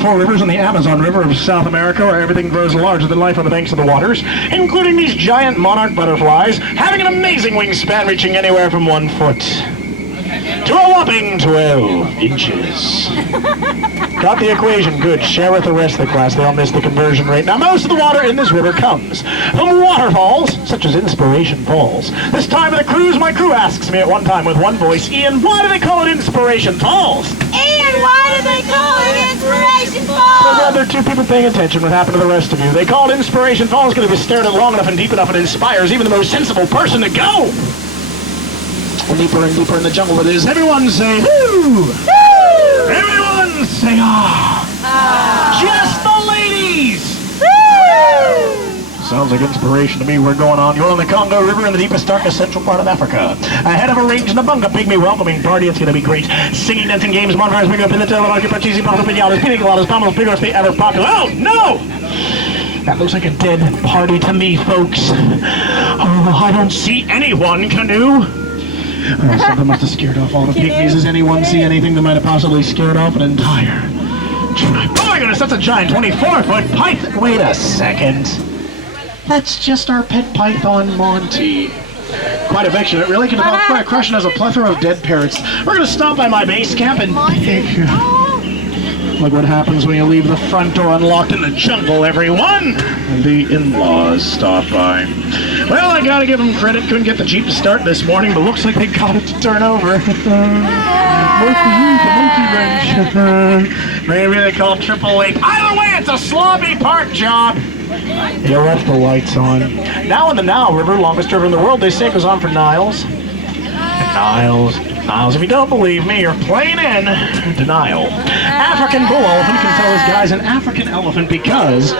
four rivers and the Amazon River of South America, where everything grows larger than life on the banks of the waters, including these giant monarch butterflies, having an amazing wingspan reaching anywhere from 1 foot to a whopping 12 inches. Got the equation good. Share with the rest of the class. They all missed the conversion rate. Now, most of the water in this river comes from waterfalls, such as Inspiration Falls. This time of the cruise, my crew asks me at one time with one voice, Ian, why do they call it Inspiration Falls? Ian, why do they call it Inspiration Falls? So glad there are two people paying attention. What happened to the rest of you? They call it Inspiration Falls because if you stare at it long enough and deep enough, it inspires even the most sensible person to go. Deeper and deeper in the jungle it is. Everyone say, woo! Woo! Everyone say, ah! Ah! Just the ladies! Woo! Sounds like inspiration to me. We're going on. You're on the Congo River in the deepest, darkest central part of Africa. Ahead of a range in a bunga pygmy welcoming party. It's going to be great. Singing, dancing, games, bonfires, bring up in the tail, market, pachisi, papa, pinatas, pina coladas, pomos, bigger, they ever popular. Oh, no! That looks like a dead party to me, folks. Oh, I don't see anyone, Canoe. Something must have scared off all the pygmies. Does anyone see anything that might have possibly scared off an entire tribe? Oh my goodness, that's a giant 24-foot python. Wait a second. That's just our pet python, Monty. Quite affectionate, really. Can develop quite a crush and has a plethora of dead parrots. We're going to stop by my base camp and pick. Look what happens when you leave the front door unlocked in the jungle, everyone. The in-laws stop by. Well, I gotta give them credit. Couldn't get the Jeep to start this morning, but looks like they got it to turn over. Maybe they call Triple Eight. Either way, it's a slobby park job. They left the lights on. Now in the Nile River, longest river in the world, they say it goes on for Niles. Niles, if you don't believe me, you're playing in denial. African bull elephant can tell his guy's an African elephant because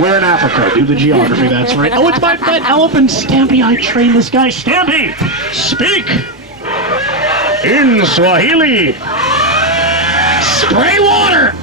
we're in Africa. Do the geography, that's right. Oh, it's my pet elephant, Stampy. I trained this guy. Stampy, speak in Swahili. Spray water.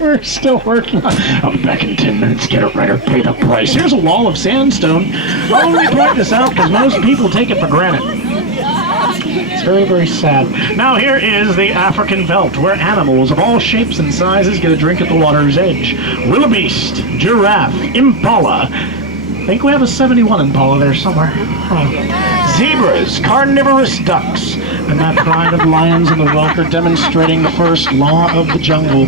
We're still working on it. I'm back in 10 minutes. Get it right or pay the price. Here's a wall of sandstone. I'll only point this out because most people take it for granted. It's very, very sad. Now here is the African veldt, where animals of all shapes and sizes get a drink at the water's edge. Wildebeest, giraffe, impala. I think we have a 71 impala there somewhere. Zebras, carnivorous ducks, and that pride of lions in the veldt are demonstrating the first law of the jungle.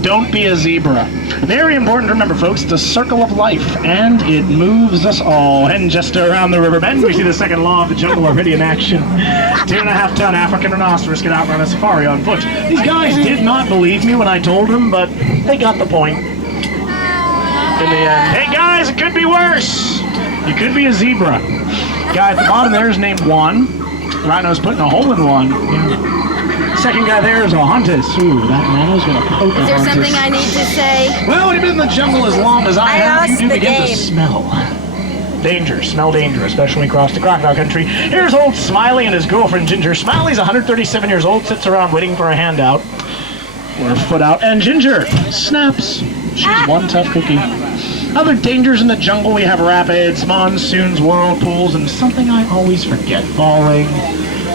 Don't be a zebra. Very important to remember, folks, the circle of life, and it moves us all. And just around the river bend, we see the second law of the jungle already in action. 2.5-ton African rhinoceros get out on a safari on foot. These guys did not believe me when I told them, but they got the point. In the end, hey guys, it could be worse. You could be a zebra. Guy at the bottom there is named Juan. Rhino's putting a hole in one. Yeah. Second guy there is a Huntus. Ooh, that rhino's gonna poke a Huntus. Is there something I need to say? Well, when you've been in the jungle as long as I have, you do begin to smell. Danger, smell danger, especially when we cross to crocodile country. Here's old Smiley and his girlfriend Ginger. Smiley's 137 years old, sits around waiting for a handout. Or a foot out. And Ginger snaps. She's one tough cookie. Other dangers in the jungle, we have rapids, monsoons, whirlpools, and something I always forget, falling.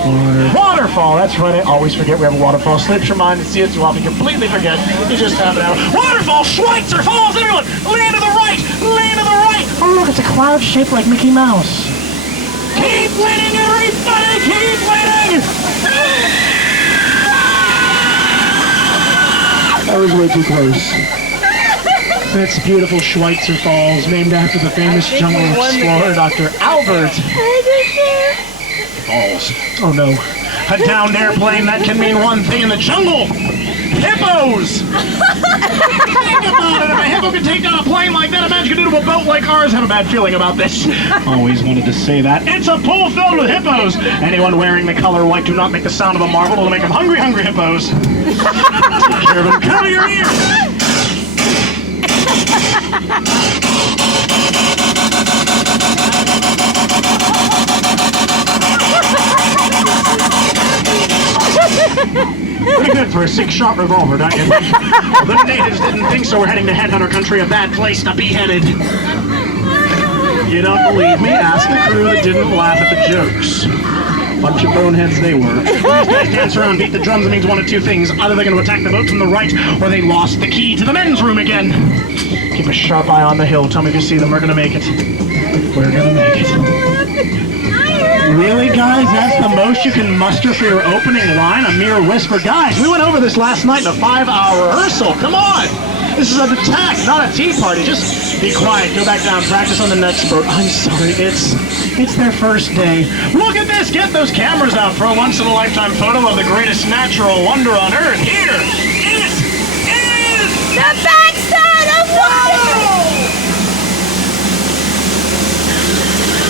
Or waterfall, that's right, I always forget we have a waterfall. Slips your mind and see it so often, completely forget. You just have it out. Waterfall, Schweitzer Falls, everyone! Lean to the right! Lean to the right! Oh look, it's a cloud shaped like Mickey Mouse. Keep leaning, everybody! Keep leaning! That was way too close. That's beautiful Schweitzer Falls, named after the famous jungle explorer, Dr. Albert. Falls. Oh no. A downed airplane, that can mean one thing in the jungle. Hippos! Think about it. If a hippo can take down a plane like that, imagine you can do to a boat like ours. Have a bad feeling about this. Always wanted to say that. It's a pool filled with hippos. Anyone wearing the color white do not make the sound of a marble. It'll make them hungry, hungry hippos. Take care of them. Cover your ears. Pretty good for a 6-shot revolver, don't you think? Well, the natives didn't think so. We're heading to Headhunter Country, a bad place to be headed. You don't believe me? Ask the crew that didn't laugh at the jokes. Bunch of boneheads they were. These guys dance around, beat the drums. It means one of two things. Either they're going to attack the boat from the right, or they lost the key to the men's room again. Keep a sharp eye on the hill. Tell me if you see them. We're going to make it. We're going to make it. Really, guys? That's the most you can muster for your opening line? A mere whisper? Guys, we went over this last night in a 5-hour rehearsal. Come on! This is an attack, not a tea party. Just be quiet. Go back down. Practice on the next boat. I'm sorry. It's their first day. Look at this. Get those cameras out for a once-in-a-lifetime photo of the greatest natural wonder on Earth. Here it is! The backside of water!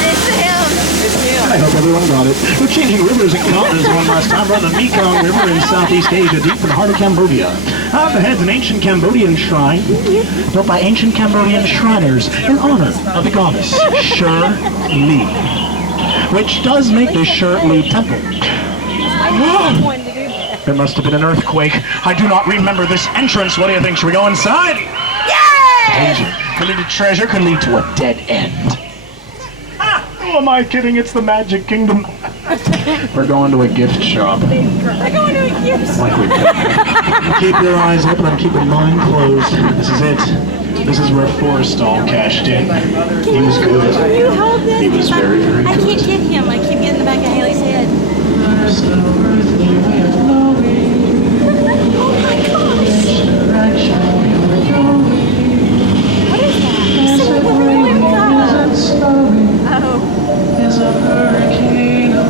It's him. I hope everyone got it. We're changing rivers and continents one last time. We're on the Mekong River in Southeast Asia, deep in the heart of Cambodia. Up ahead's an ancient Cambodian shrine built by ancient Cambodian Shriners in honor of the goddess Shir Li, which does make the Shir Li temple. There must have been an earthquake. I do not remember this entrance. What do you think? Should we go inside? Yay! Could lead to treasure, could lead to a dead end. Oh, am I kidding? It's the Magic Kingdom. We're going to a gift shop. We're going to a gift shop. Like we could. Keep your eyes open and keep your mind closed. This is it. This is where Forrestal cashed in. He was good. Can you hold this? He was very, very I good. can't get him. I keep getting the back of Haley's head. Oh my gosh. What is that? Is a hurricane of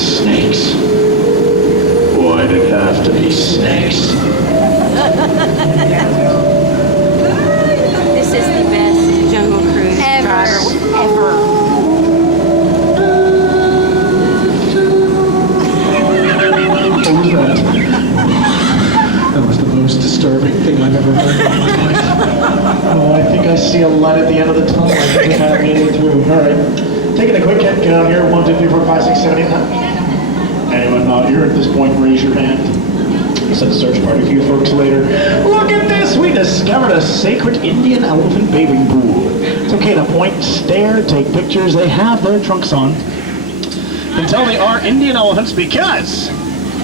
snakes. Why did it have to be snakes? This is the best Jungle Cruise ever. What was that? That was the most disturbing thing I've ever heard in my life. Oh, I think I see a light at the end of the tunnel. I think I have made it through. All right. Taking a quick hit. Get out here. 1, 2, 3, 4, 5, 6, 7, 8, 9. Anyone not here at this point, raise your hand. We'll set a search party for you folks later. Look at this! We discovered a sacred Indian elephant bathing pool. It's okay to point, stare, take pictures. They have their trunks on. You can tell they are Indian elephants because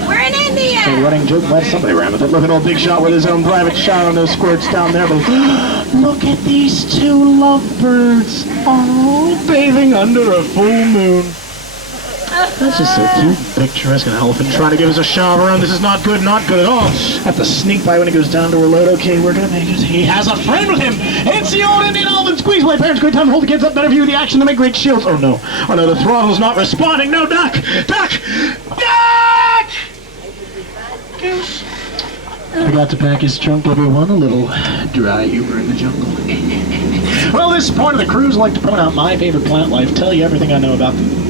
We're in India. a running joke by somebody ran with it. Look at old Big Shot with his own private shot on those squirts down there. But look at these two lovebirds. Oh, bathing under a full moon. That's just so cute, picturesque, an elephant trying to give us a shove around. This is not good at all. Have to sneak by when he goes down to her load. Okay, we're gonna make it. He has a friend with him. It's the old Indian elephant. Squeeze away, parents. Great time to hold the kids up. Better view the action to make great shields. Oh no, the throttle's not responding. No, duck. Forgot to pack his trunk, everyone. A little dry humor in the jungle. Well, this point of the cruise, I like to point out my favorite plant life. Tell you everything I know about them.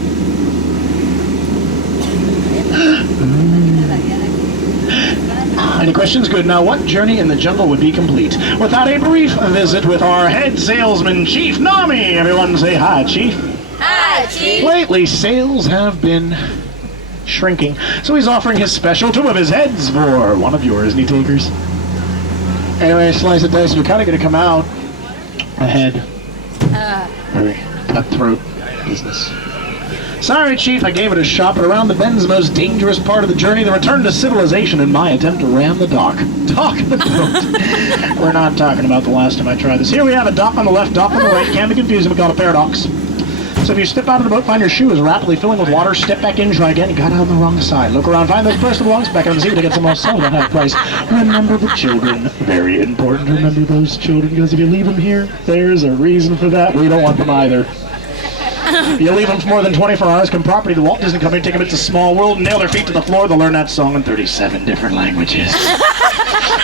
Any questions? Good. Now, what journey in the jungle would be complete without a brief visit with our head salesman, Chief Nami? Everyone say hi, Chief. Hi, Chief. Lately, sales have been shrinking, so he's offering his special 2 of his heads for 1 of yours, any takers? Anyway, slice of dice, you're kind of going to come out ahead. Very cutthroat business. Sorry, Chief, I gave it a shot, but around the bend's the most dangerous part of the journey, the return to civilization in my attempt to ram the dock. Dock the boat. We're not talking about the last time I tried this. Here we have a dock on the left, dock on the right. Can't be confused, we call it a paradox. So if you step out of the boat, find your shoe is rapidly filling with water, step back in, try again, you got out on the wrong side. Look around, find those personal belongings back on the seat to get some more sell at half price. Remember the children. Very important to remember those children, because if you leave them here, there's a reason for that. We don't want them either. You leave them for more than 24 hours, come property to Walt Disney Company, take them into Small World, nail their feet to the floor, they'll learn that song in 37 different languages.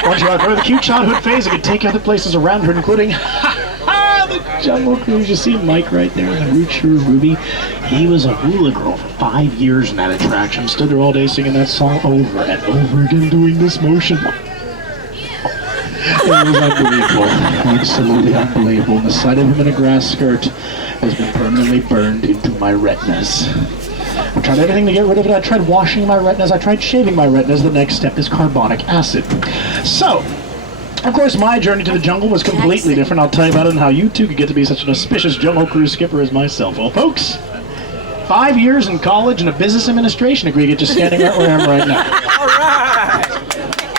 Once you're out of the cute childhood phase, it can take you other places around her, including the Jungle Cruise. You see Mike right there, the Root Sure Ruby. He was a hula girl for 5 years in that attraction, stood there all day singing that song over and over again, doing this motion. It was unbelievable, absolutely unbelievable. And the sight of him in a grass skirt has been permanently burned into my retinas. I tried everything to get rid of it. I tried washing my retinas. I tried shaving my retinas. The next step is carbonic acid. So, of course, my journey to the jungle was completely different. I'll tell you about it and how you too could get to be such an auspicious jungle cruise skipper as myself. Well, folks, 5 years in college and a business administration degree, just standing right where I am right now. All right.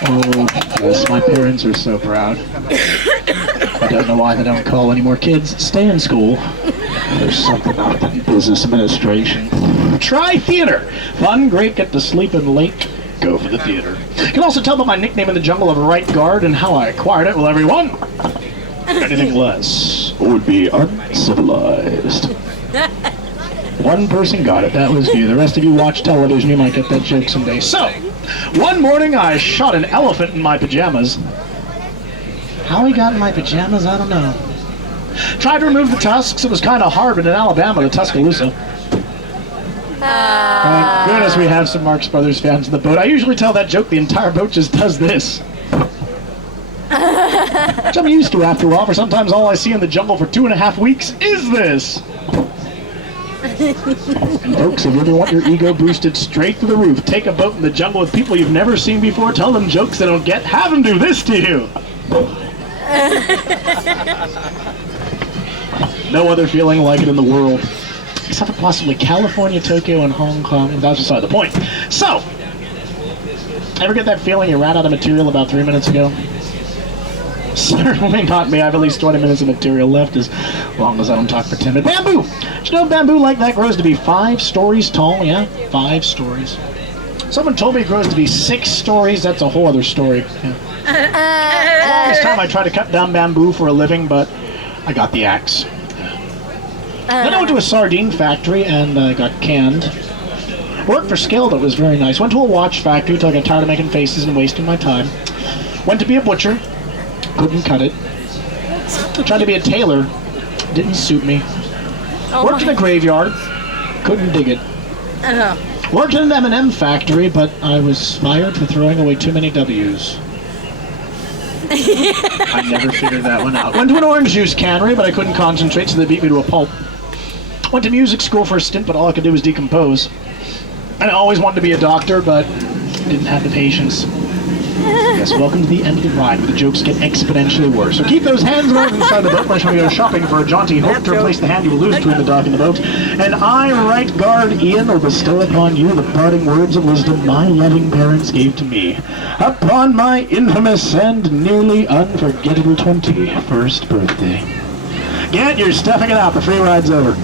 Oh, yes, my parents are so proud. I don't know why they don't call any more kids. Stay in school. There's something about that business administration. Try theater. Fun, great, get to sleep in late. Go for the theater. You can also tell by my nickname in the jungle of right guard and how I acquired it. Well, everyone, anything less would be uncivilized. One person got it. That was you. The rest of you watch television. You might get that joke someday. So, one morning I shot an elephant in my pajamas. How he got in my pajamas, I don't know. Tried to remove the tusks. It was kind of hard, but in Alabama, the Tuscaloosa. Thank goodness we have some Marx Brothers fans in the boat. I usually tell that joke, the entire boat just does this. Which I'm used to after a while, for sometimes all I see in the jungle for 2.5 weeks is this. And folks, if you ever want your ego boosted straight to the roof, take a boat in the jungle with people you've never seen before, tell them jokes they don't get, have them do this to you. No other feeling like it in the world. Except for possibly California, Tokyo, and Hong Kong. And that's beside the point. So, ever get that feeling you ran out of material about 3 minutes ago? Certainly not me. I have at least 20 minutes of material left, as long as I don't talk for 10 minutes. Bamboo! Did you know bamboo like that grows to be 5 stories tall? Yeah, 5 stories. Someone told me it grows to be 6 stories. That's a whole other story. Yeah. Last time I tried to cut down bamboo for a living, but I got the axe. Then I went to a sardine factory and got canned. Worked for scale that was very nice. Went to a watch factory until I got tired of making faces and wasting my time. Went to be a butcher. Couldn't cut it. Tried to be a tailor. Didn't suit me. Worked in a graveyard. Couldn't dig it. Worked in an M&M factory, but I was fired for throwing away too many W's. I never figured that one out. Went to an orange juice cannery, but I couldn't concentrate, so they beat me to a pulp. Went to music school for a stint, but all I could do was decompose. And I always wanted to be a doctor, but didn't have the patience. Yes, welcome to the end of the ride, where the jokes get exponentially worse. So keep those hands out inside the boat when you go shopping for a jaunty hope to replace the hand you will lose between the dock and the boat. And I, right guard Ian, will bestow upon you the parting words of wisdom my loving parents gave to me upon my infamous and nearly unforgettable 21st birthday. Get your stuffing it out, the free ride's over.